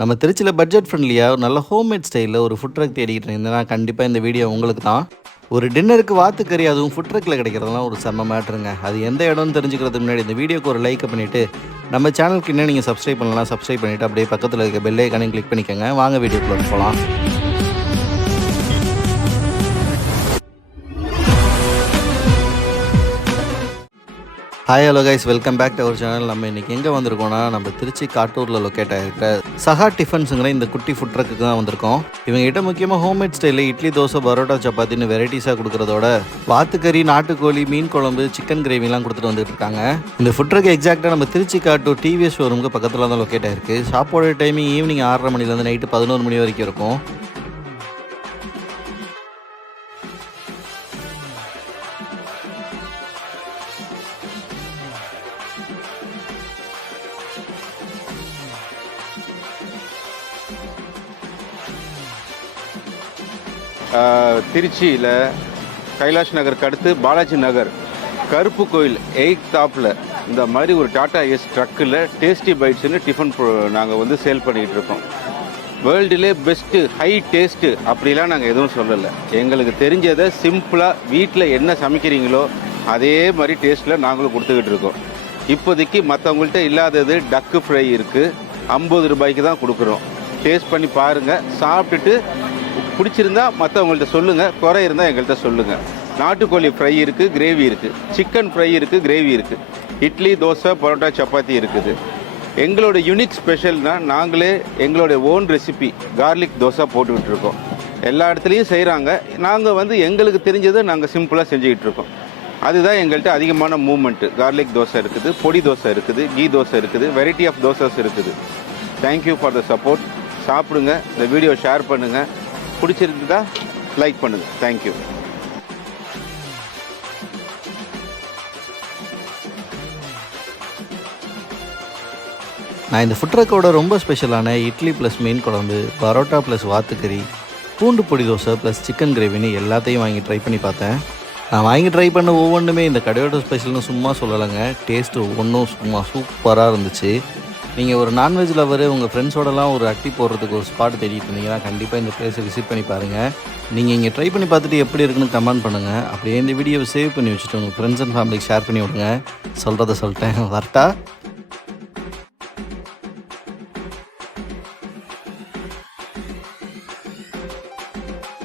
நம்ம திருச்சியில பட்ஜெட் ஃப்ரெண்ட்லியா ஒரு நல்ல ஹோம்மேட் ஸ்டைல்ல ஒரு ஃபுட் ட்ரக் தேடிக்கிட்டு இருந்தேன்னா, கண்டிப்பா இந்த வீடியோ உங்களுக்கு தான். ஒரு டின்னருக்கு வாத்துக்கறி அதுவும் ஃபுட் ட்ரக்ல கிடைக்கிறதெல்லாம் ஒரு செம்ம மேட்டருங்க. அது எந்த இடம்னு தெரிஞ்சுக்கிறதுக்கு முன்னாடி இந்த வீடியோக்கு ஒரு லைக் பண்ணிட்டு, நம்ம சேனலுக்கு இன்னும் நீங்க சப்ஸ்கிரைப் பண்ணலாம். சப்ஸ்கிரைப் பண்ணிட்டு அப்படியே பக்கத்துல இருக்க பெல் ஐகானையும் கிளிக் பண்ணிக்கோங்க. வாங்க வீடியோக்குள்ள போலாம். Hi hello guys, welcome back to our channel. நம்ம இன்றைக்கி எங்கே வந்திருக்கோம்னா, நம்ம திருச்சி காட்டூரில் லொக்கேட் ஆகிருக்க சஹா டிஃபன்ஸுங்கிற இந்த குட்டி ஃபுட் ட்ரக்கு தான் வந்திருக்கோம். இவங்ககிட்ட முக்கியமாக ஹோம்மேட் ஸ்டைலில் இட்லி, தோசை, பரோட்டா, சப்பாத்தின்னு வெரைட்டிஸாக கொடுக்குறதோட வாத்துக்கறி, நாட்டுக்கோழி, மீன் குழம்பு, சிக்கன் கிரேவிலாம் கொடுத்துட்டு வந்துட்டு இருக்காங்க. இந்த ஃபுட் ட்ரக் எக்ஸாக்டாக நம்ம திருச்சி காட்டூர் டிவிஎஸ் ஷோரூமுக்கு பக்கத்தில் தான் லொக்கேட் ஆகிருக்கு. ஷாப்போட டைமிங் ஈவினிங் 6:30 மணிலேருந்து நைட்டு 11 மணி வரைக்கும் இருக்கும். திருச்சியில் கைலாஷ் நகருக்கு அடுத்து பாலாஜி நகர் கருப்பு கோயில் 8th டாப்பில் இந்த மாதிரி ஒரு டாடா எஸ் ட்ரக்கில் டேஸ்டி பைட்ஸ்னு டிஃபன் நாங்கள் வந்து சேல் பண்ணிகிட்டு இருக்கோம். வேர்ல்டுலே பெஸ்ட்டு ஹை டேஸ்ட்டு அப்படிலாம் நாங்கள் எதுவும் சொல்லலை. எங்களுக்கு தெரிஞ்சதை சிம்பிளாக வீட்டில் என்ன சமைக்கிறீங்களோ அதே மாதிரி டேஸ்ட்டில் நாங்களும் கொடுத்துக்கிட்டு இருக்கோம். இப்போதைக்கு மற்றவங்கள்ட்ட இல்லாதது டக்கு ஃப்ரை இருக்குது, 50 ரூபாய்க்கு தான் கொடுக்குறோம். டேஸ்ட் பண்ணி பாருங்கள், சாப்பிட்டுட்டு பிடிச்சிருந்தா மற்றவங்கள்ட்ட சொல்லுங்கள், குறை இருந்தால் எங்கள்கிட்ட சொல்லுங்கள். நாட்டுக்கோழி ஃப்ரை இருக்குது, கிரேவி இருக்குது, சிக்கன் ஃப்ரை இருக்குது, கிரேவி இருக்குது, இட்லி, தோசை, பரோட்டா, சப்பாத்தி இருக்குது. எங்களோட யூனிக் ஸ்பெஷல்னால் நாங்களே எங்களுடைய ஓன் ரெசிபி கார்லிக் தோசை போட்டுக்கிட்டு இருக்கோம். எல்லா இடத்துலையும் செய்கிறாங்க, நாங்கள் வந்து எங்களுக்கு தெரிஞ்சதை நாங்கள் சிம்பிளாக செஞ்சுக்கிட்டு இருக்கோம். அதுதான் எங்கள்கிட்ட அதிகமான மூவ்மெண்ட்டு. கார்லிக் தோசை இருக்குது, பொடி தோசை இருக்குது, கீ தோசை இருக்குது, வெரைட்டி ஆஃப் தோசஸ் இருக்குது. Thank you for the support. சாப்பிடுங்க, இந்த வீடியோ ஷேர் பண்ணுங்கள், பிடிச்சிருந்தா லைக் பண்ணுங்கள். தேங்க்யூ. நான் இந்த ஃபுட் ட்ரக்கோட ரொம்ப ஸ்பெஷலான இட்லி ப்ளஸ் மீன் குழம்பு, பரோட்டா ப்ளஸ் வாத்துக்கறி, பூண்டு பொடி தோசை ப்ளஸ் சிக்கன் கிரேவின்னு எல்லாத்தையும் வாங்கி ட்ரை பண்ணி பார்த்தேன். நான் வாங்கி ட்ரை பண்ண ஒவ்வொன்றுமே இந்த கடையோட ஸ்பெஷல்னு சும்மா சொல்லலைங்க. டேஸ்ட்டு ஒவ்வொன்றும் சும்மா சூப்பராக இருந்துச்சு. நீங்கள் ஒரு நான்வெஜ் லவர், உங்கள் ஃப்ரெண்ட்ஸோடலாம் ஒரு அட்டி போடுறதுக்கு ஒரு ஸ்பாட் தேடிட்டு இருந்தீங்கன்னா கண்டிப்பாக இந்த பிளேஸை விசிட் பண்ணி பாருங்கள். நீங்கள் இங்கே ட்ரை பண்ணி பார்த்துட்டு எப்படி இருக்குன்னு கமெண்ட் பண்ணுங்கள். அப்படியே இந்த வீடியோவை சேவ் பண்ணி வச்சுட்டு உங்கள் ஃப்ரெண்ட்ஸ் அண்ட் ஃபேமிலிக்கு ஷேர் பண்ணி விடுங்க. சொல்கிறத சொல்லிட்டேன், வரட்டா.